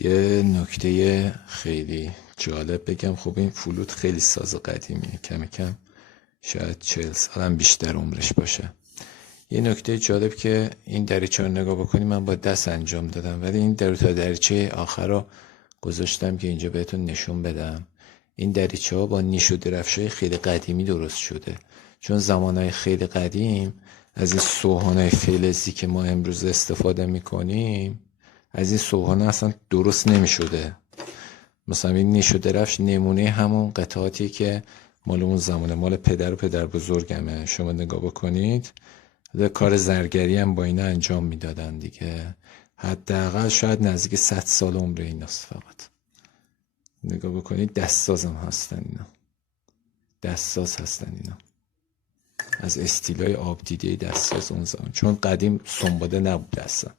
یه نکته خیلی جالب بگم. خب این فلوت خیلی ساز قدیمیه، کم کم شاید 40 سالم بیشتر عمرش باشه. یه نکته جالب که این دریچه رو نگاه بکنی، من با دست انجام دادم ولی این تا دریچه آخر رو گذاشتم که اینجا بهتون نشون بدم. این دریچه ها با نیش و درفشای خیلی قدیمی درست شده، چون زمانهای خیلی قدیم از این سوهانهای فلزی که ما امروز استفاده میکنیم، از این سوهان اصلا درست نمیشده. مثلا این نیش و درفش نمونه همون قطعاتی که مال اون زمانه، مال پدر و پدر بزرگمه. شما نگاه بکنید کار زرگری هم با اینا انجام میدادن دیگه. حداقل شاید نزدیک 100 سال عمر ایناست. فقط نگاه بکنید دستساز هم هستن اینا، دستساز هستن اینا، از استیلای آب دیده دستساز اون زمان، چون قدیم سنباده نبود اصلا.